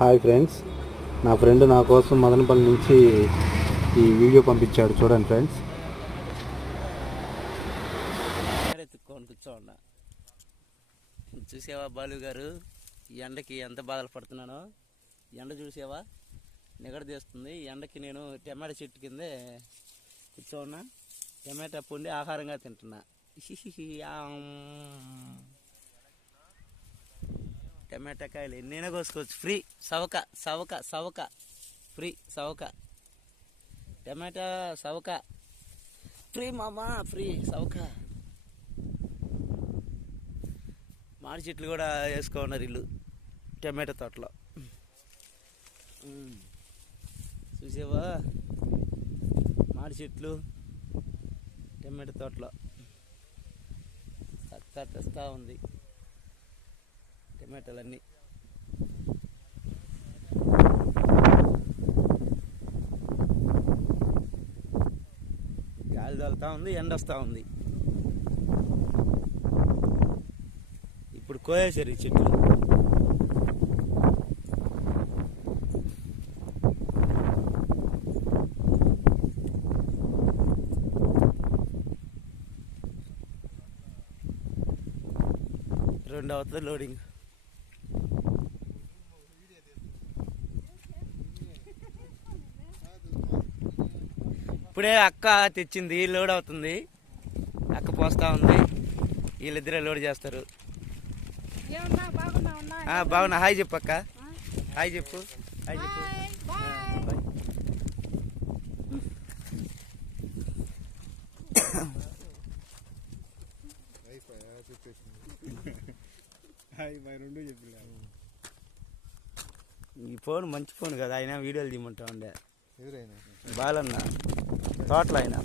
Hi friends, నా friend నా కోసం మదనపల్లి నుంచి ఈ వీడియో పంపించాడు. చూడండి ఫ్రెండ్స్. కూర్చోండి. చూసావా బాలు గారు, ఈ ఎండకి ఎంత బాధలు పడుతున్నానో. ఎండ చూసావా, నిగడ తీస్తుంది. ఎండకి నేను టమాటా చెట్టు కిందే కూర్చోన్నా. టమాటా పొండి ఆహారంగా తింటున్నా. టమాటా కాయలు ఎన్నైనా కోసుకోవచ్చు. ఫ్రీ సవక ఫ్రీ సవక టమాటా సవక ఫ్రీ మామా, ఫ్రీ సవక. మామిడి చెట్లు కూడా వేసుకోన్నారు ఇల్లు టమాటా తోటలో. చూసావా, మామిడి చెట్లు టమాటా తోటలో తట్టేస్తూ ఉంది టమాటాలన్నీ. గాలి తోలుతూ ఉంది, ఎండ వస్తూ ఉంది. ఇప్పుడు కోయేశారు ఈ చెట్లు. రెండు అవుతుంది లోడింగ్. ఇప్పుడే అక్క తెచ్చింది, లోడ్ అవుతుంది. అక్క పోస్తా ఉంది, వీళ్ళిద్దరే లోడ్ చేస్తారు. బాగున్నా. హాయ్ చెప్పు అక్క, హాయ్ చెప్పు. హాయ్ చెప్పు. ఈ ఫోన్ మంచి ఫోన్ కదా, ఆయన వీడియోలు తీయమంటా ఉండే. బాలన్న తోటలో ఆయన.